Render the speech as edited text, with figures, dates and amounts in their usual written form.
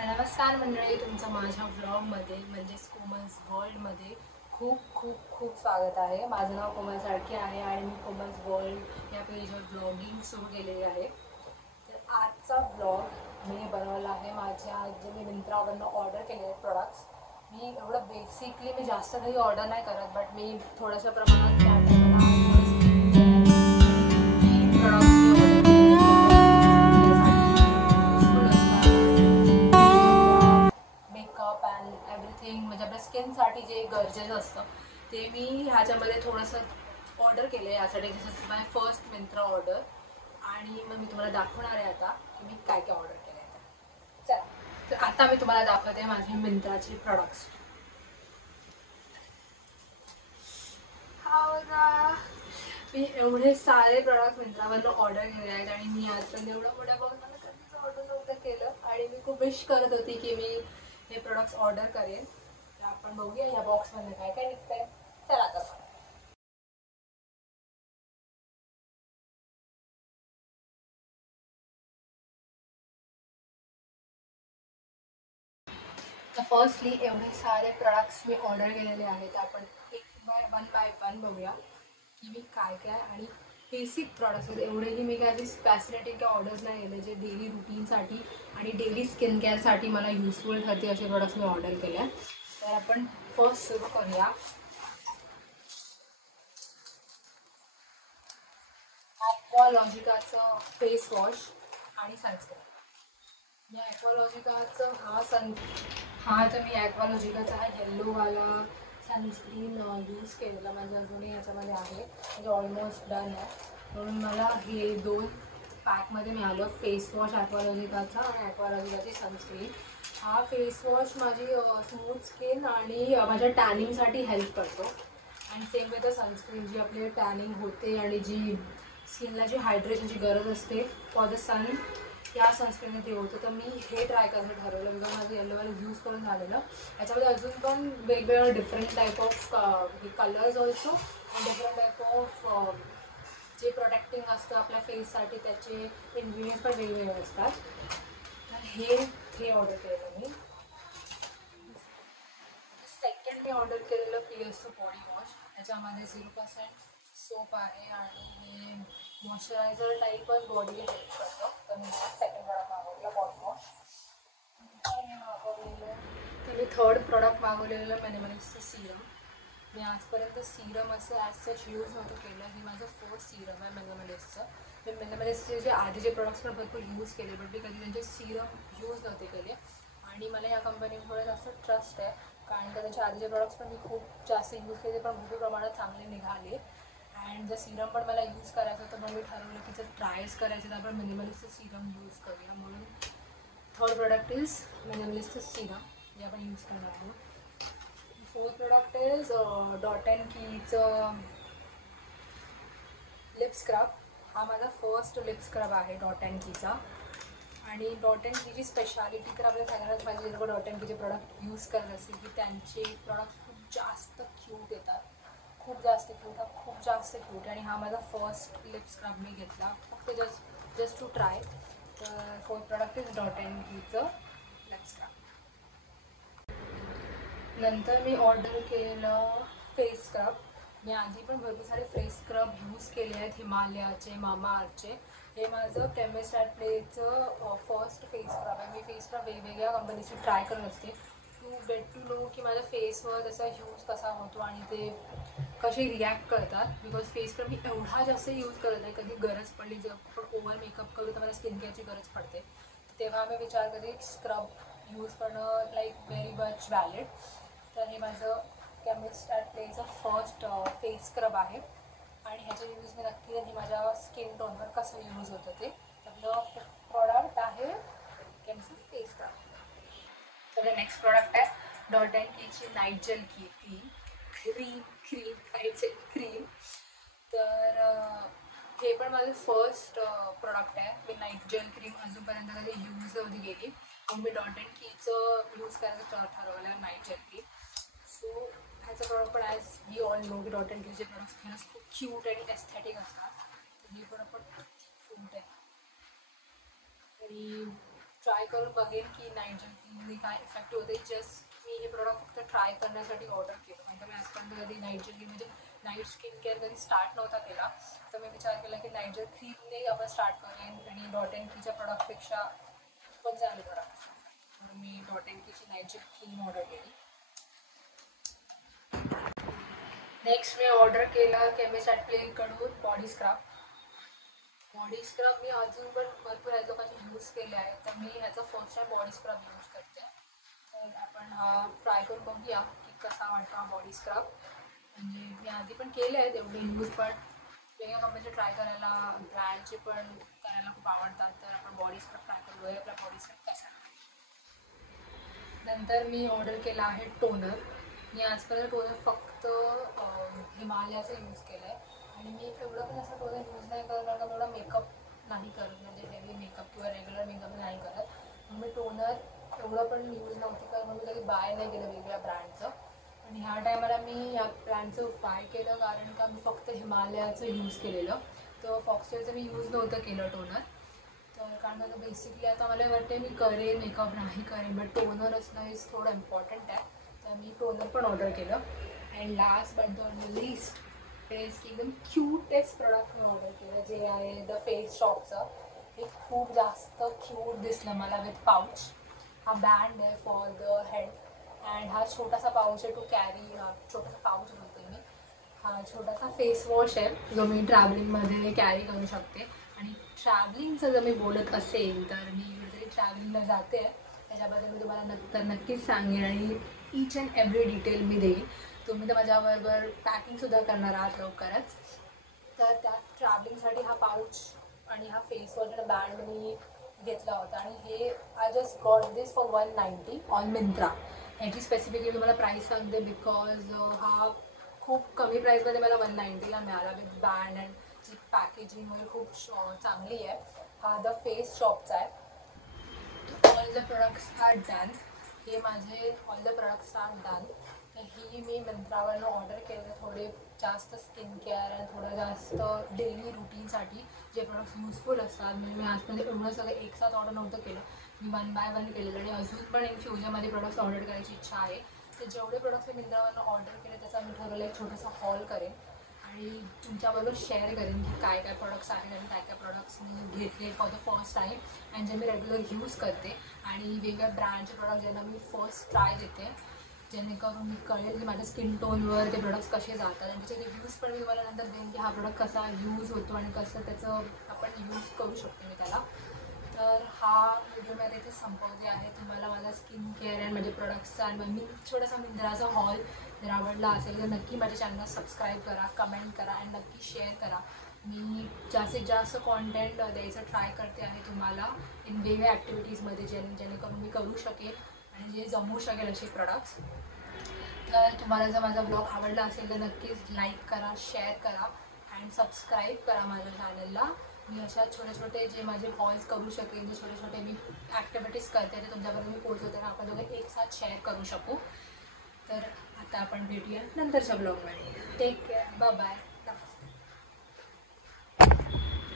नमस्कार मंडळी, तुमचं माझ्या व्लॉगमध्ये म्हणजेच कोमल्स वर्ल्डमध्ये खूप खूप खूप स्वागत आहे. माझं नाव कोमल साळके आहे आणि मी कोमल्स वर्ल्ड या पेजवर ब्लॉगिंग सुरू केलेली आहे. तर आजचा ब्लॉग मी बनवला आहे माझ्या जे मी मिंत्रावरनं ऑर्डर केलेले प्रोडक्ट्स. मी एवढं बेसिकली मी जास्त काही ऑर्डर नाही करत, बट मी थोड्याशा प्रमाणात त्या टायमाला मेकअप अँड एव्हरीथिंग म्हणजे आपल्या स्किनसाठी जे गरजेचं असतं ते मी ह्याच्यामध्ये थोडंसं ऑर्डर केलं आहे. यासाठी this is my first Myntra order आणि मग मी तुम्हाला दाखवणार आहे आता की मी काय काय ऑर्डर केलं आहे. चला, तर आता मी तुम्हाला दाखवते माझे मिंत्राचे प्रोडक्ट्स. मी एवढे सारे प्रोडक्ट मिंत्रावरनं ऑर्डर केले आहेत आणि मी आजपर्यंत एवढं मोठ्या मला कधीच ऑर्डर नव्हतं केलं आणि मी खूप विश करत होती की मी हे प्रोडक्ट्स ऑर्डर करेन. तर आपण बघूया या बॉक्समध्ये काय काय निघतंय. चला तर फर्स्टली एवढे सारे प्रोडक्ट्स मी ऑर्डर केलेले आहेत. आपण एक बाय वन बघूया की मी काय काय आणि बेसिक प्रॉडक्ट्स आहेत. एवढेही मी काय फॅसिलिटी काय ऑर्डर्स नाही केले जे डेली रुटीनसाठी आणि डेली स्किन केअरसाठी मला युजफुल ठरते असे प्रोडक्ट्स मी ऑर्डर केले. तर आपण फर्स्ट सुरू करूया. ॲक्वालॉजिकाचं फेस वॉश आणि सनस्क्रीन. या ॲक्वालॉजिकाचं तर मी ॲक्वालॉजिकाचा हा येल्लोवाला सनस्क्रीन यूज केलेला माझं अजूनही याच्यामध्ये आहे, म्हणजे ऑलमोस्ट डन आहे. म्हणून मला हे दोन पॅकमध्ये मिळालं, फेस वॉश ॲक्वालॉजिकाचा आणि ॲक्वालॉजिकाची सनस्क्रीन. हा फेस वॉश माझी स्मूथ स्किन आणि माझ्या टॅनिंगसाठी हेल्प करतो आणि सेम विथ द सनस्क्रीन जी आपली टॅनिंग होते आणि जी स्किनला जी हायड्रेशनची गरज असते फॉर द सन या सनस्क्रीनने ते होतं. तर मी हे ट्राय करायचं ठरवलं बिकॉज माझं येल्लोवाला यूज करून झालेलं. याच्यामध्ये अजून पण वेगवेगळं different type of colours also आणि डिफरंट टाईप ऑफ जे प्रोटेक्टिंग असतं आपल्या फेससाठी त्याचे इन्ग्रेडियंट्स पण वेगवेगळे असतात. तर हे ऑर्डर केलेलं मी. सेकंड मी ऑर्डर केलेलं पीएसचं बॉडी वॉश. याच्यामध्ये 0% सोप आहे आणि हे मॉइश्चरायझर टाईपच बॉडीला हेल्प करतं. तर मी सेकंड प्रॉडक्ट मागवलेलं बॉडी वॉश. तर मी थर्ड प्रॉडक्ट मागवलेलं मिनिमलिस्टचं सिरम. मी आजपर्यंत सिरम असं ॲज सच यूज नव्हतं केलं. हे माझं फर्स्ट सिरम आहे मिनिमलिस्टचं. मी मिनिमलिस्टचे जे आधीचे प्रोडक्ट्स पण भरपूर यूज केले, बट मी कधी त्यांचे सिरम यूज नव्हते केले आणि मला या कंपनीमुळे जास्त ट्रस्ट आहे कारण का त्याच्या आधीचे प्रोडक्ट्स पण मी खूप जास्त यूज केले पण भरपूर प्रमाणात चांगले निघाले. अँड जर सिरम पण मला यूज करायचं होतं मग मी ठरवलं की जर ट्रायच करायचं तर आपण मिनिमलिस्टचं सिरम यूज करूया. म्हणून थर्ड प्रोडक्ट इज मिनिमलिस्टचं सिरम जे आपण यूज करणार आहोत. Fourth product is dot and कीचं लिप स्क्रब. हा माझा फर्स्ट लिप स्क्रब आहे डॉट अँड कीचा. आणि डॉट अँड कीची स्पेशालिटी तर आपल्या सगळ्यांनाच पाहिजे, जे लोक डॉट अँड कीचे प्रोडक्ट यूज करत असतील की त्यांचे प्रोडक्ट खूप जास्त क्यूट येतात, खूप जास्त क्यूट. आणि हा माझा फर्स्ट लिप स्क्रब मी घेतला फक्त जस्ट टू ट्राय. तर fourth product is dot and कीचं लिप स्क्रब. नंतर मी ऑर्डर केलेलं फेस स्क्रब. मी आधी पण भरपूर सारे फेस स्क्रब यूज केले आहेत, हिमालयाचे, मामाअर्थचे. हे माझं केमिस्ट ॲट प्लेचं फर्स्ट फेस स्क्रब आहे. मी फेस स्क्रब वेगवेगळ्या कंपनीची ट्राय करत असते टू गेट टू नो की माझ्या फेसवर त्याचा यूज कसा होतो आणि ते कसे रिॲक्ट करतात. बिकॉज फेस स्क्रब मी एवढा जास्त यूज करत नाही. कधी गरज पडली जर आपण ओव्हर मेकअप करू तर मला स्किन केअरची गरज पडते, तेव्हा मी विचार करते स्क्रब यूज करणं लाईक व्हेरी मच व्हॅलिड. तर हे माझं केमिस्ट ॲट प्लेचं फर्स्ट फेस स्क्रब आहे आणि ह्याचा यूज मी नक्की आणि माझ्या स्किन टोनवर कसं यूज होतं ते. आपलं प्रॉडक्ट आहे केमिस्ट फेस स्क्रब. तर नेक्स्ट प्रॉडक्ट आहे डॉट अँड कीची night gel cream night gel cream. तर हे पण माझं फर्स्ट प्रोडक्ट आहे. मी नाईट जेल क्रीम अजूनपर्यंत कधी यूज नव्हती केली, मग मी डॉट अँड कीचं यूज करायचं ठरवलं नाईट जेल क्रीम. सो ह्याचं प्रॉडक्ट पण ॲज वी ऑल नो की डॉट अँड कीचे प्रॉडक्ट्स खरंच खूप क्यूट आणि एस्थेटिक असतात. तर हे पण आपण क्यूट आहे. आणि ट्राय करून बघेन की नाईट जेल क्रीमने काय इफेक्ट होते. जस्ट मी हे प्रोडक्ट फक्त ट्राय करण्यासाठी ऑर्डर केलं. म्हणजे मी आजपर्यंत कधी नाईट जेल म्हणजे नाईट स्किन केअर कधी स्टार्ट नव्हता केला. तर मी विचार केला की नाईट जेल क्रीमने आपण स्टार्ट करेन आणि डॉट अँड कीच्या प्रोडक्टपेक्षा पण चांगले प्रोडक्ट. म्हणून मी डॉट अँड कीची नाईट जेल क्रीम ऑर्डर केली. नेक्स्ट मी ऑर्डर केलं केमिस्ट ॲट प्लेकडून बॉडी स्क्रब. बॉडी स्क्रब मी अजून पण भरपूर ह्या लोकांचे यूज केले आहे. तर मी ह्याचा first time body scrub use करते. तर आपण हा ट्राय करून बघूया की कसा वाटतो हा बॉडी स्क्रब. म्हणजे मी आधी पण केले आहेत एवढे यूज, पण वेगळ्या कंपनीचे ट्राय करायला, ब्रँडचे पण करायला खूप आवडतात. तर आपण बॉडी स्क्रब ट्राय करूया आपला बॉडी स्क्रब कसा. नंतर मी ऑर्डर केला आहे टोनर. मी आजपर्यंत टोनर फक्त हिमालयाचा यूज केला आहे. आणि मी एवढं पण असं टोनर यूज नाही करणार कारण एवढा मेकअप नाही करत. म्हणजे हेवी मेकअप किंवा रेग्युलर मेकअप नाही करत. म्हणून मी टोनर एवढं पण यूज नव्हती करत. म्हणून मी कधी बाय नाही केलं वेगळ्या ब्रँडचं. आणि ह्या टायमाला मी या ब्रँडचं बाय केलं कारण का मी फक्त हिमालयाचं यूज केलेलं. तर फॉक्सटेलचं मी यूज नव्हतं केलं टोनर. तर कारण माझं बेसिकली आता मला वाटते मी करेन मेकअप नाही करेन, बट टोनर असणं इज थोडं इम्पॉर्टंट आहे. तर मी टोनर पण ऑर्डर केलं. And last but the list is एकदम क्यूटेस्ट प्रोडक्ट मी ऑर्डर केलं, जे आहे द फेस शॉपचं. हे खूप जास्त क्यूट दिसलं मला विथ पाऊच. हा बँड आहे फॉर द हेड अँड हा छोटासा पाऊच आहे टू कॅरी. हा छोटासा पाऊच बोलते मी. हा छोटासा फेस वॉश आहे जो मी ट्रॅव्हलिंगमध्ये कॅरी करू शकते. आणि ट्रॅव्हलिंगचं जर मी बोलत असेल तर मी जरी ट्रॅव्हलिंगला जाते आहे त्याच्याबद्दल मी तुम्हाला नक्कीच सांगेन आणि ईच अँड एव्हरी डिटेल मी देईन. तुम्ही तर माझ्याबरोबर पॅकिंगसुद्धा करणार आहात लवकरच. तर त्या ट्रॅव्हलिंगसाठी हा पाऊच आणि हा फेस वॉश आणि बँड मी घेतला होता. आणि हे I just got this for 190 on Myntra. ह्याची स्पेसिफिकली तुम्हाला प्राईस सांगते बिकॉज हा खूप कमी प्राईसमध्ये मला 190ला मिळाला विथ बँड अँड जी पॅकेजिंग वगैरे खूप चांगली आहे. हा द फेस शॉपचा आहे. All the products are done. हे माझे all the products are done. तर ही मी मिंत्रावरनं ऑर्डर केलं थोडे जास्त स्किन केअर आणि थोडं जास्त डेली रुटीनसाठी जे प्रोडक्ट्स युजफुल असतात. म्हणजे मी आजपर्यंत एवढं सगळं एकसाथ ऑर्डर नव्हतं केलं. मी 1 बाय 1 केलेलं आणि अजून पण इन फ्युचरमध्ये प्रोडक्ट्स ऑर्डर करायची इच्छा आहे. तर जेवढे प्रोडक्ट्स मी मिंत्रावरनं ऑर्डर केले त्याचा मी ठरवलं एक छोटासा हॉल करेन आणि तुमच्याबरोबर शेअर करेन की काय काय प्रोडक्ट्स आहेत आणि काय काय प्रोडक्ट्स मी घेतले फॉर द फर्स्ट टाईम आणि जे मी रेग्युलर यूज करते. आणि वेगवेगळ्या ब्रँडचे प्रोडक्ट ज्यांना मी फर्स्ट ट्राय देते, जेणेकरून मी कळेल की माझ्या स्किन टोनवर ते प्रोडक्ट्स कसे जातात. आणि त्याचे रिव्ह्यूज पण मी तुम्हाला नंतर देईन की हा प्रोडक्ट कसा यूज होतो आणि कसं त्याचं आपण यूज करू शकतो मी त्याला. तर हा व्हिडिओ मी आता इथे संपवते आहे. तुम्हाला माझा स्किन केअर अँड माझे प्रोडक्ट्सचा आणि मी छोटासा मिंत्राचा हॉल जर आवडला असेल तर नक्की माझ्या चॅनलला सबस्क्राईब करा, कमेंट करा आणि नक्की शेअर करा. मी जास्तीत जास्त कॉन्टेंट द्यायचं ट्राय करते आहे तुम्हाला इन वेगवेगळ्या ॲक्टिव्हिटीजमध्ये जेणेकरून मी करू शकेन आणि जे जमू शकेल असे प्रोडक्ट्स. तर तुम्हाला जर माझा ब्लॉग आवडला असेल तर नक्कीच लाईक करा, शेअर करा अँड सबस्क्राईब करा माझ्या चॅनलला. मी अशा छोटे छोटे जे माझे हॉल्स करू शकेन, जे छोटे छोटे मी ॲक्टिव्हिटीज करते ते तुमच्याबरोबर मी पोहोचवते आपण दोघे एकसाथ शेअर करू शकू. तर आता आपण भेटूया नंतरच्या ब्लॉगमध्ये. Take care, bye bye.